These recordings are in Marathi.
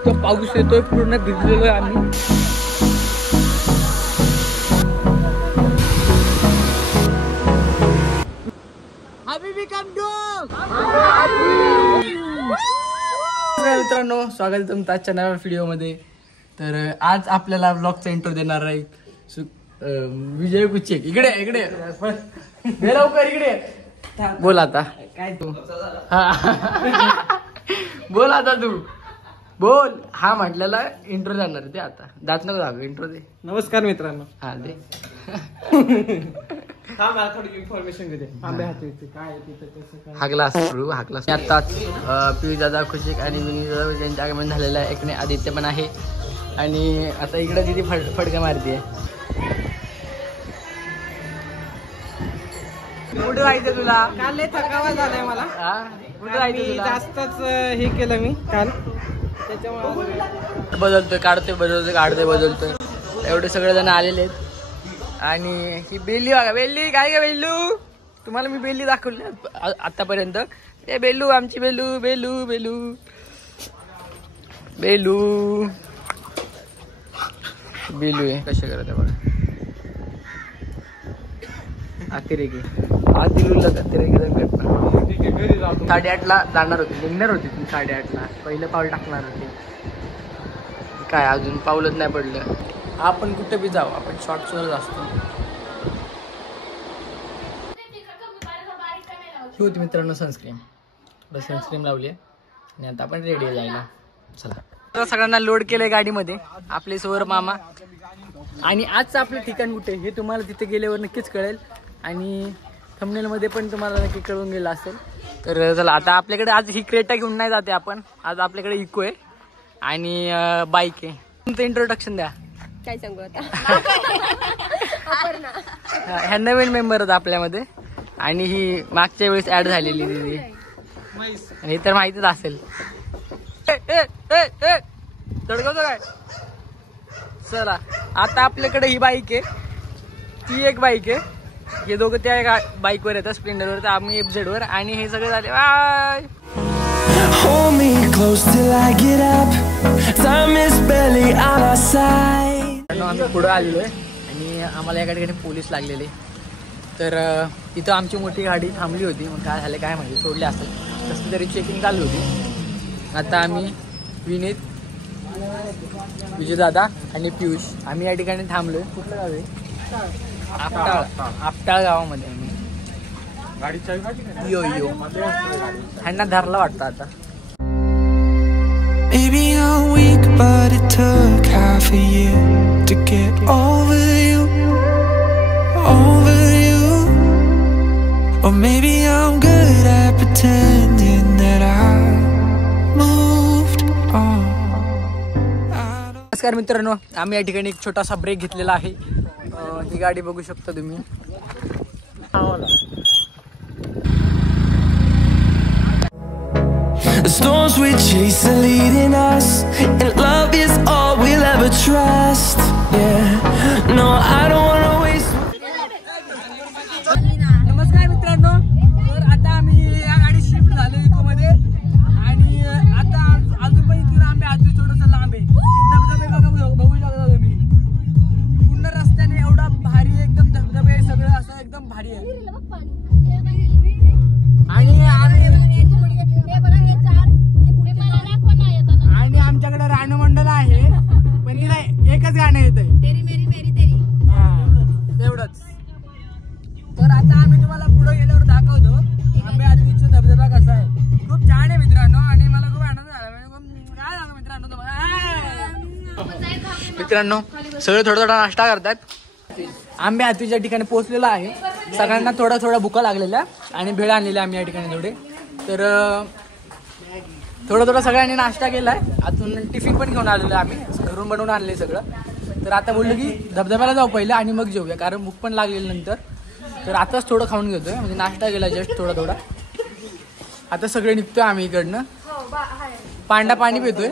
मस्त पाऊस येतोय, पूर्ण भिजलेलो आहे आम्ही. मित्रांनो, स्वागत आहे तुमचं आजच्या नव्या व्हिडिओमध्ये. तर आज आपल्याला ब्लॉगचा इंट्रो देणार आहे विजय कुचेक. इकडे इकडे लवकर इकडे बोल. आता काय तू बोल, आता तू बोल. हा म्हटलेला इंट्रो देणार ते. आता दात नको दाखव, इंट्रो दे. नमस्कार मित्रांनो. हा दे. थोडी इन्फॉर्मेशन देते. हा ग्लास आताच पियू दादा खुशिक आणि विनी दादा यांचे आगमन झालेलं आहे. एकने आदित्य पण आहे आणि आता इकडे तिथे फडका मारते. कुठे जायचं तुला? काल लय थकावा झालाय मला. कुठे जायचं तुला? जास्तच हे केलं मी काल, त्याच्यामुळे बदलतोय, काढतोय, बदलतोय. एवढे सगळे जण आलेले आहेत. आणि ही बेल्ली बघा. बेल्ली काय का बेल्लू? तुम्हाला मी बेल्ली दाखवली आतापर्यंत. ए बेल्लू, आमची बेल्लू. बेल्लू बेल्लू बेल्लू बेल्लू आहे. कसे करत आहे बघा. अतिरेकी आदिलूला अतिरेकी 8:30ला जाणार होती, निघणार होती ती 8:30ला. पहिलं पाऊल टाकणार होते. काय अजून पाऊलच नाही पडलं. आपण कुठे बी जाऊ, आपण शॉर्ट्सवरच असतो. ही होती मित्रांनो सनस्क्रीन लावली आहे आणि आता आपण रेडी आहे जायला. चला, सगळ्यांना लोड केलंय गाडीमध्ये. आपले सौर मामा. आणि आजचं आपलं ठिकाण कुठे हे तुम्हाला तिथे गेल्यावर नक्कीच कळेल आणि थंबनेलमध्ये पण तुम्हाला नक्की कळून गेलं असेल. तर चला, आता आपल्याकडे आज ही क्रेटा घेऊन नाही जाते आपण. आज आपल्याकडे इको आहे आणि बाईक आहे. तुमचं इंट्रोडक्शन द्या. काय सांगू आता. ह्या नवीन मेंबर आहेत आपल्यामध्ये आणि ही मागच्या वेळेस ऍड झालेली दिदी आणि तर माहितीच असेल. तडकवतो काय? चला, आता आपल्याकडे ही बाईक आहे, ती एक बाईक आहे. हे दोघं त्या बाईकवर येतात, स्प्लेंडरवर. तर आम्ही FZ वर. आणि हे सगळे झाले बाय. आम्ही पुढे आलेलो आहे आणि आम्हाला एका ठिकाणी पोलीस लागलेले. तर तिथं आमची मोठी गाडी थांबली होती. मग काय झालं काय माहिती, सोडले असेल. कसं तरी चेकिंग चालू होती. आता आम्ही विनीत, विजयदादा आणि पियुष आम्ही या ठिकाणी थांबलोय. कुठलं गाव आहे? आपटाळ गावामध्ये आम्ही. यो ह्यांना धरला वाटतं आता. Maybe I'm weak, but it took half a year to get over you. Or maybe I'm good at pretending that I moved on. नमस्कार मित्रांनो, आम्ही या ठिकाणी एक छोटासा ब्रेक घेतलेला आहे. ही गाडी बघू शकता तुम्ही. The storms we chase are leading us, and love is all we'll ever trust. Yeah, no, I don't wanna waste. नमस्कार मित्रांनो, तर आता आम्ही या गाडी शिफ्ट झालो इको मध्ये. आणि आता अजून पण इथून आंबे अजून थोडंसं लांब आहे. धबधबे बघू शकता तुम्ही. पूर्ण रस्त्याने एवढा भारी आहे, एकदम धबधबे सगळं असं एकदम भारी आहे. आणि आमच्याकडे रानमंडल आहे, पण तिला एकच गाणं येतंय, तेवढंच. तर आता आम्ही तुम्हाला पुढे गेल्यावर दाखवतो आंबे आधीचा धबधबा कसा आहे. खूप छान आहे मित्रांनो आणि मला खूप आनंद झाला. काय झालं मित्रांनो मित्रांनो सगळे थोडा नाश्ता करतात. आंबे हातीच्या ठिकाणी पोहोचलेला आहे. सगळ्यांना थोडा भुका लागलेल्या आणि भेळ आणलेल्या आम्ही या ठिकाणी थोडे. तर थोडा सगळ्यांनी नाश्ता केलाय. आतून टिफिन पण घेऊन आलेलं आम्ही, घरून बनवून आणले सगळं. तर आता बोललो की धबधब्याला जाऊ पहिलं आणि मग जेऊया, कारण भूक पण लागलेली नंतर. तर आताच थोडं खाऊन घेतोय, म्हणजे नाश्ता केला जस्ट थोडा. आता सगळे निघतोय आम्ही इकडनं. पांडा पाणी पितोय.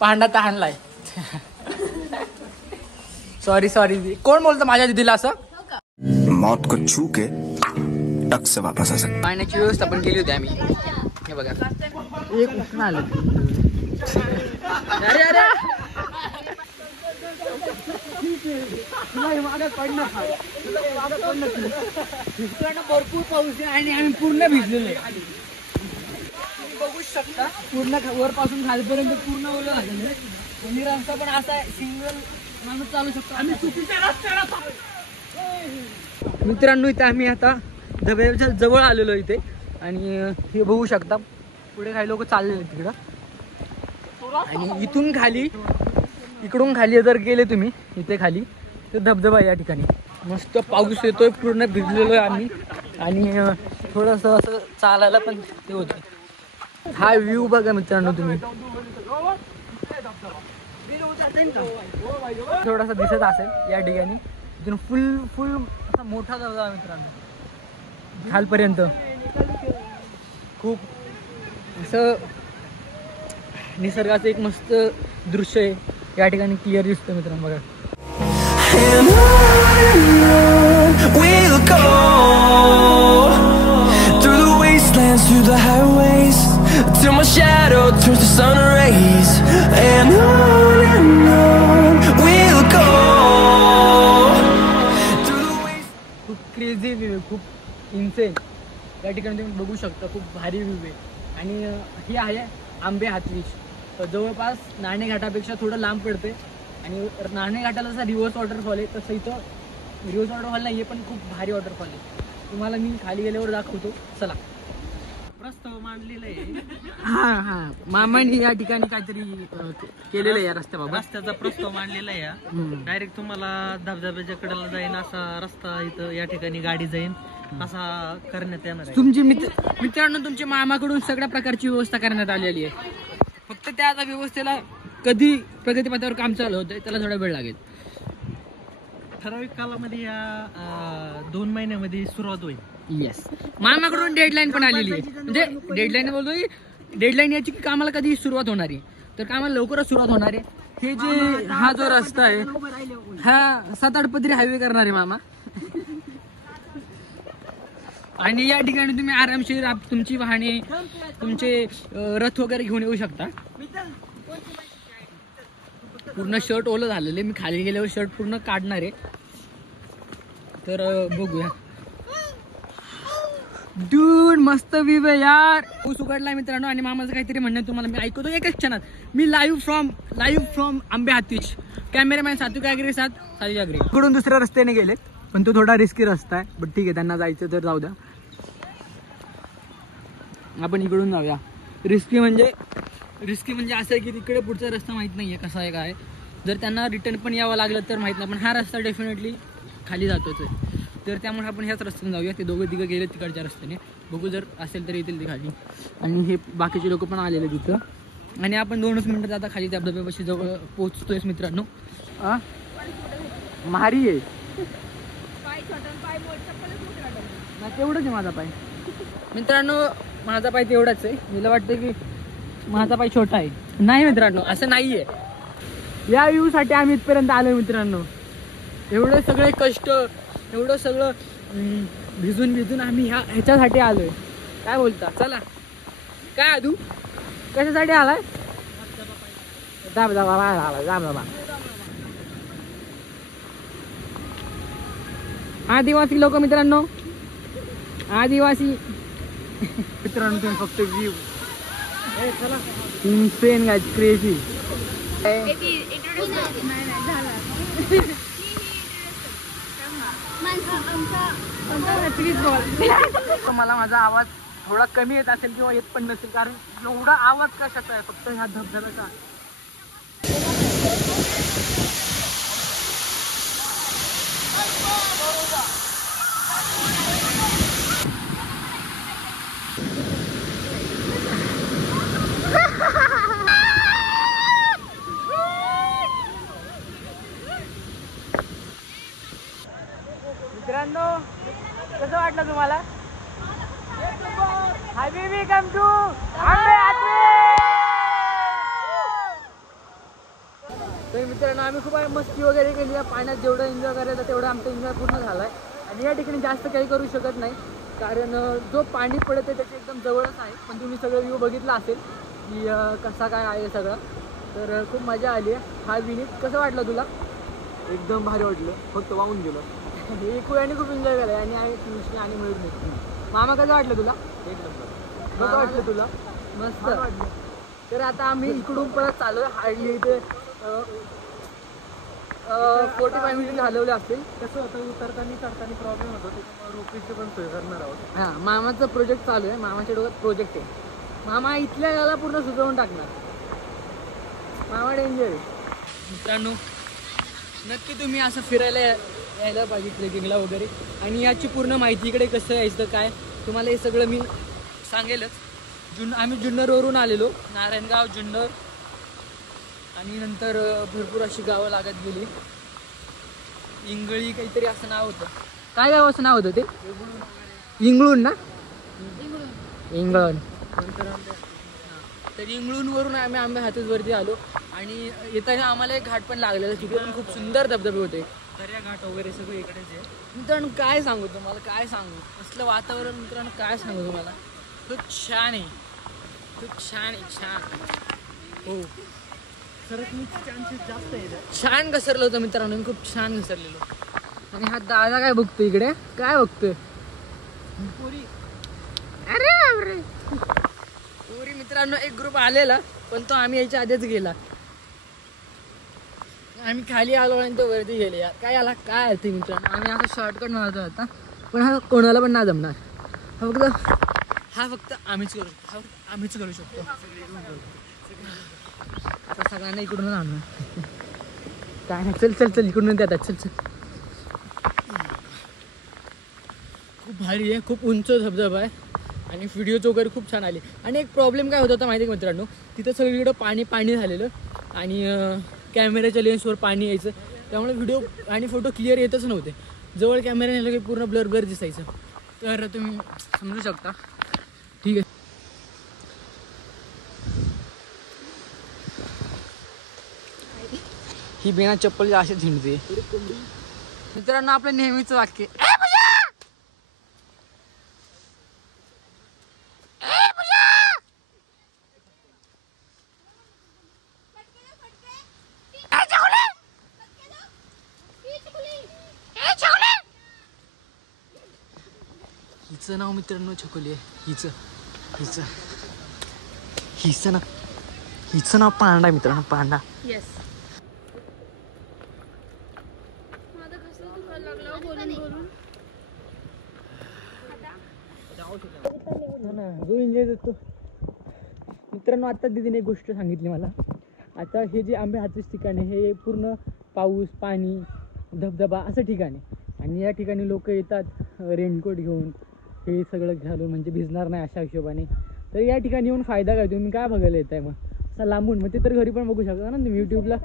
पांडा तहानलाय. सॉरी कोण बोलतं माझ्या दिदीला असं? मौत को छू के टक से वापस आ सकते. पाण्याची व्यवस्था पण केली होती आम्ही. हे बघा, एक उठून आलं. अरे अरे भरपूर पाऊस आहे आणि आम्ही पूर्ण भिजलेलो आहे. बघू शकता पूर्ण वरपासून खालीपर्यंत पूर्ण ओलं झालेलं आहे. आणि रस्ता पण असा आहे सिंगल माणूस चालू शकतो. आम्ही चुकीच्या रस्त्याला मित्रांनो इथे आम्ही आता धबधब्याच्या जवळ आलेलो इथे आणि हे बघू शकता पुढे काही लोक चाललेले तिकडं. आणि इथून खाली इकडून खाली जर गेले तुम्ही इथे खाली तर धबधबा या ठिकाणी मस्त पाऊस येतोय पूर्ण भिजलेलो आहे आम्ही. आणि थोडंसं असं चालायला पण ते होतं. हा व्ह्यू बघा मित्रांनो तुम्ही थोडासा दिसत असेल या ठिकाणी. इथून फुल असा मोठा धबधबा मित्रांनो खालपर्यंत. खूप असं निसर्गाचं एक मस्त दृश्य आहे या ठिकाणी क्लिअर दिसतं मित्रांनो बघा. And on we'll go through the wastelands, through the highways, till my shadow turns to sun rays. And on we'll go through the wastelands. खूप क्रेझी व्ह्यू आहे, खूप इन्सेन. या ठिकाणी तुम्ही बघू शकता खूप भारी व्ह्यू आहे. आणि ही आहे आंबे हातवीज. जवळपास नाणे घाटापेक्षा थोडं लांब पडते. आणि नाणे घाटाला जसा रिव्हर्स वॉटरफॉल आहे तसं इथं रिव्हर्स वॉटरफॉल नाही आहे पण खूप भारी वॉटरफॉल आहे. तुम्हाला मी खाली गेल्यावर दाखवतो. चला. प्रस्ताव मांडलेला आहे. हा मामांनी या ठिकाणी काहीतरी केलेलं आहे या रस्त्याबाबत. रस्त्याचा प्रस्ताव मांडलेला आहे. डायरेक्ट तुम्हाला धबधब्याच्या कडेला जाईन असा रस्ता इथं या ठिकाणी गाडी जाईन असा करण्यात येणार आहे. तुमची मित्रांनो तुमच्या मामाकडून सगळ्या प्रकारची व्यवस्था करण्यात आलेली आहे. फक्त त्या आता व्यवस्थेला कधी प्रगतीपथावर काम चालू होतं त्याला थोडा वेळ लागेल. ठराविक कालामध्ये या 2 महिन्यामध्ये सुरुवात होईल. येस. मामाकडून डेडलाईन पण आलेली आहे. म्हणजे डेडलाईन बोलतोय डेडलाईन याची की कामाला कधी सुरुवात होणार आहे तर कामाला लवकरच सुरुवात होणार आहे. हे जे हा जो रस्ता आहे हा 7-8 पदरी हायवे करणार आहे मामा. आणि या ठिकाणी तुम्ही आरामशीर तुमची वाहने तुमचे रथ वगैरे घेऊन येऊ शकता. पूर्ण शर्ट ओलं झालेले. मी खाली गेल्यावर शर्ट पूर्ण काढणार आहे. तर बघूया. डूड मस्त व्ह्यू आहे यार. पाऊस उघडलाय मित्रांनो आणि मामाचं काहीतरी म्हणणं तुम्हाला मी ऐकतो एकच क्षणात. मी लाईव्ह फ्रॉम आंबे हातवीज. कॅमेरामॅन सात्विक आगरे सात्विक आगरे इकडून दुसऱ्या रस्त्याने गेले पण तो थोडा रिस्की रस्ता आहे. बट ठीक आहे त्यांना जायचं तर जाऊ द्या. आपण इकडून जाऊया. रिस्की म्हणजे असं आहे की तिकडे पुढचा रस्ता माहित नाहीये कसा आहे काय. जर त्यांना रिटर्न पण यावं लागलं तर माहित नाही पण हा रस्ता डेफिनेटली खाली जातोच आहे. तर त्यामुळे आपण ह्याच रस्त्याने जाऊया. ते दोघं तिघं गेले तिकडच्या रस्त्याने. बघू जर असेल तर येतील ते खाली. आणि हे बाकीचे लोक पण आलेले तिथं. आणि आपण 2च मिनिटात आता खाली धबधब्यापाशी जवळ पोहोचतोय मित्रांनो. मारी आहे ना तेवढंच आहे माझा पाय. मित्रांनो माझा पाय तेवढाच आहे. मला वाटतं की माझा पाय छोटा आहे. नाही मित्रांनो असं नाहीये. या व्ह्यू साठी आम्ही इथपर्यंत आलोय मित्रांनो. एवढं सगळे कष्ट एवढं सगळं भिजून आम्ही ह्याच्यासाठी आलोय. काय बोलता. चला काय आदू कशासाठी आलाय. आदिवासी लोक मित्रांनो आदिवासी मित्रांनो तुम्ही फक्त व्ह्यू इन्सेन गाइस क्रेझी. मला माझा आवाज थोडा कमी येत असेल किंवा येत पण नसेल कारण एवढा आवाज कशाचा आहे फक्त ह्या धबधब्याचा. मित्रांनो कसं वाटलं तुम्हाला. हबीबी कम टू आंबे हातवीज. तर मित्रांनो आम्ही खूप मस्ती वगैरे केली. या पाण्यात जेवढं एन्जॉय करायचं तेवढं आमचा एन्जॉय पूर्ण झालाय. आणि या ठिकाणी जास्त काही करू शकत नाही कारण जो पाणी पडत आहे त्याच्या एकदम जवळच आहे. पण तुम्ही सगळं व्ह्यू बघितला असेल. की कसा काय आहे सगळं. तर खूप मजा आली आहे. हा विनीत कसं वाटलं तुला? एकदम भारी वाटलं, फक्त वाहून गेलं. एकूयाने खूप एन्जॉय केला आणि आणि मिळून. मामा कसं वाटलं तुला? एक नंबर. कसं वाटलं तुला? मस्त वाटलं. तर आता आम्ही इकडून परत चालू आहे. हार्डली इथे 45 मिनिट घालवले असतील. कसं होतं, उतरताना चढताना प्रॉब्लेम होतो, त्याच्यामुळे रोपवेची पण सोय करणार आहोत. हां, मामाचं प्रोजेक्ट चालू आहे. मामाच्या डोक्यात प्रोजेक्ट आहे. मामा इथल्या याला पूर्ण सुचवून टाकणार. मामा डेंजर आहे. मित्रांनो, नक्की तुम्ही असं फिरायला यायला पाहिजे ट्रेकिंगला वगैरे. आणि याची पूर्ण माहिती इकडे कसं यायचं काय तुम्हाला हे सगळं मी सांगेलच. आम्ही जुन्नरवरून आलेलो, नारायणगाव, जुन्नर आणि नंतर भरपूर अशी गावं लागत गेली. इंगळी काहीतरी असं नाव होतं. काय गावाचं नाव होतं ते? इंगळूण ना? इंगळण. तर इंगळूणवरून आम्ही आंबे हातूसवरती आलो आणि येताना आम्हाला एक घाट पण लागलेला. तिथे पण खूप सुंदर धबधबे होते. दर्या घाट वगैरे सगळं इकडेच आहे. मित्रांनो काय सांगू तुम्हाला, काय सांगू, असलं वातावरण मित्रांनो काय सांगू तुम्हाला. खूप छान आहे, खूप छान आहे, छान. हो, सरकण्याचे चान्सेस जास्त आहेत. छान घसरलं होतं मित्रांनो, मी खूप छान घसरलेलो. आणि हा दादा काय बघतो इकडे, काय बघतोय? पुरी. अरे बापरे. पुरी मित्रांनो एक ग्रुप आलेला, पण तो आम्ही याच्या आधीच गेला. आम्ही खाली आलो आणि तो वरती गेले. यार काय आला, काय आहे ते मित्रांनो. आम्ही आता शॉर्टकट मारतो आता, पण हा कोणाला पण नाही जमणार. हा फक्त आम्हीच करू शकतो, हा फक्त आम्हीच करू शकतो. आता सगळ्यांना इकडूनच आणणार. काय नाही, चल चल चल इकडून येतात. चल चल. खूप भारी आहे, खूप उंच धबधबा आहे आणि व्हिडिओज वगैरे खूप छान आले. आणि एक प्रॉब्लेम काय होत होता माहिती आहे मित्रांनो, तिथं सगळीकडं पाणी पाणी झालेलं आणि कॅमेऱ्याच्या लेन्सवर पाणी यायचं, त्यामुळे व्हिडिओ आणि फोटो क्लिअर येतच नव्हते. जवळ कॅमेरा नेलं की पूर्ण ब्लर ब्लर दिसायचं. तर तुम्ही समजू शकता. ठीक आहे. ही बिना चप्पल अशीच हिंडते. मित्रांनो आपलं नेहमीच वाक्य, हिचं नाव मित्रांनो छकुली आहे. हिचं नाव पांडा मित्रांनो, पांडा. जो एन्जॉय करतो मित्रांनो. आता दीदीने एक गोष्ट सांगितली मला. आता हे जे आंबे हातच ठिकाण आहे हे पूर्ण पाऊस, पाणी, धबधबा असं ठिकाण आहे. आणि या ठिकाणी लोक येतात रेनकोट घेऊन, हे सगळं घालून, म्हणजे भिजणार नाही अशा हिशोबाने. तर या ठिकाणी येऊन फायदा काय, तुम्ही काय बघायला येत आहे मग असं लांबून? मग ते तर घरी पण बघू शकता ना तुम्ही. यूट्यूबला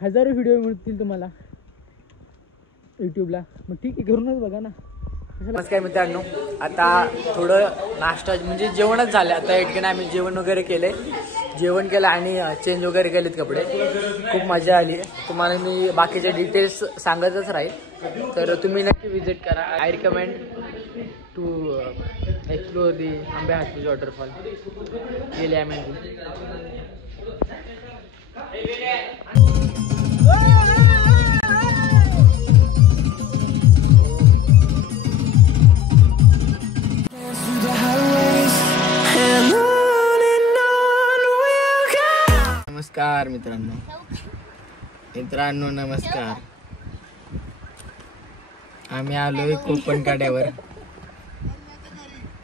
हजारो व्हिडिओ मिळतील तुम्हाला यूट्यूबला. मग ठीक आहे, घरूनच बघा ना. नमस्कार मित्रांनो, आता थोडं नाश्ता म्हणजे जेवणच झालं. आता या ठिकाणी आम्ही जेवण वगैरे केले, जेवण केलं आणि चेंज वगैरे केलेत कपडे. खूप मजा आली. तुम्हाला मी बाकीचे डिटेल्स सांगतच राहील, तर तुम्ही नक्की विजिट करा. I recommend to explore the Ambe Hatus waterfall. गेले आम्ही. नमस्कार मित्रांनो, नमस्कार. आम्ही आलोय कोकण काड्यावर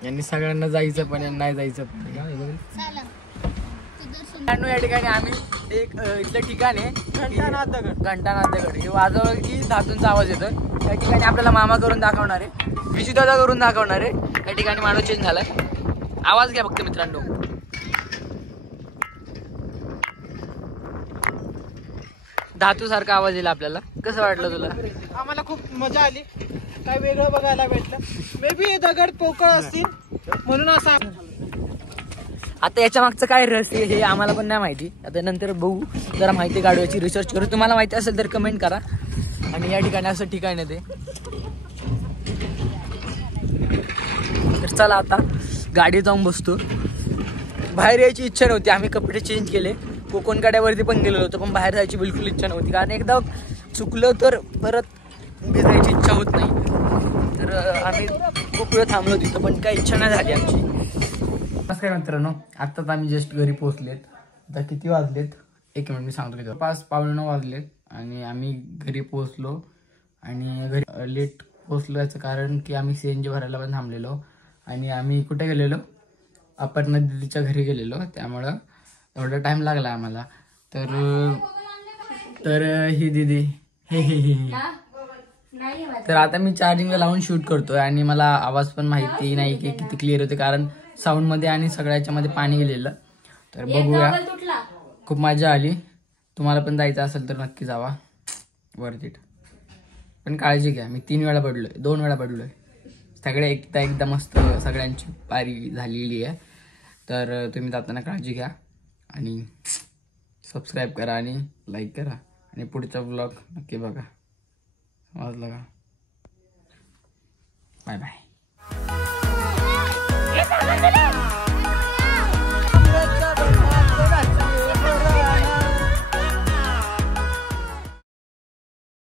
आणि सगळ्यांना जायचं पण नाही जायचं पण. या ठिकाणी आम्ही एक इथलं ठिकाण आहे घंटानाथ दगड. हे वाजवलं की धातूंचा आवाज येतो. या ठिकाणी आपल्याला मामा करून दाखवणार आहे, विजूदादा करून दाखवणार आहे. या ठिकाणी माणूस चेंज झालाय. आवाज घ्या फक्त मित्रांनो. धातू सारखा आवाज येईल आपल्याला. कसं वाटलं तुला? आम्हाला खूप मजा आली, काय वेगळं बघायला भेटलं. मे बी दगड पोकळ असतील म्हणून असं. आता याच्या मागचं काय रहस्य हे आम्हाला पण नाही माहिती. आता नंतर बघू, जरा माहिती काढू, याची रिसर्च करू. तुम्हाला माहिती असेल तर कमेंट करा. आणि या ठिकाणी असं ठिकाण आहे ते. तर चला आता गाडी जाऊन बसतो. बाहेर यायची इच्छा नव्हती. आम्ही कपडे चेंज केले, कोकण काड्यावरती पण गेलेलो होतो, पण बाहेर जायची बिलकुल इच्छा नव्हती. कारण एकदा चुकलं तर परत भिजायची इच्छा होत नाही. तर आम्ही खूप वेळ थांबलो तिथं, पण काही इच्छा नाही झाली आमची. नमस्कार मित्रांनो, आत्ताच आम्ही जस्ट घरी पोहोचलेत. आता किती वाजलेत 1 मिनिट मी सांगतो. किती 5:15 वाजलेत आणि आम्ही घरी पोहोचलो. आणि घरी लेट पोहोचलो याचं कारण की आम्ही CNG भरायला पण थांबलेलो. आणि आम्ही कुठे गेलेलो, अपर्णा दीदीच्या घरी गेलेलो, त्यामुळं एवढा टाइम लागला आम्हाला. तर ही दीदी तर आता मी चार्जिंगला लावून शूट करतोय आणि मला आवाज पण माहिती नाही की किती क्लिअर होते, कारण साऊंडमध्ये आणि सगळ्याच्यामध्ये पाणी गेलेलं. तर बघूया, खूप मजा आली. तुम्हाला पण जायचं असेल तर नक्की जावा, वर्थ इट. पण काळजी घ्या, मी 2 वेळा पडलोय. सगळे एकदा मस्त सगळ्यांची पारी झालेली आहे. तर तुम्ही जाताना काळजी घ्या आणि सबस्क्राईब करा आणि लाईक करा आणि पुढचा व्लॉग नक्की बघा. समजलं का? Bye bye.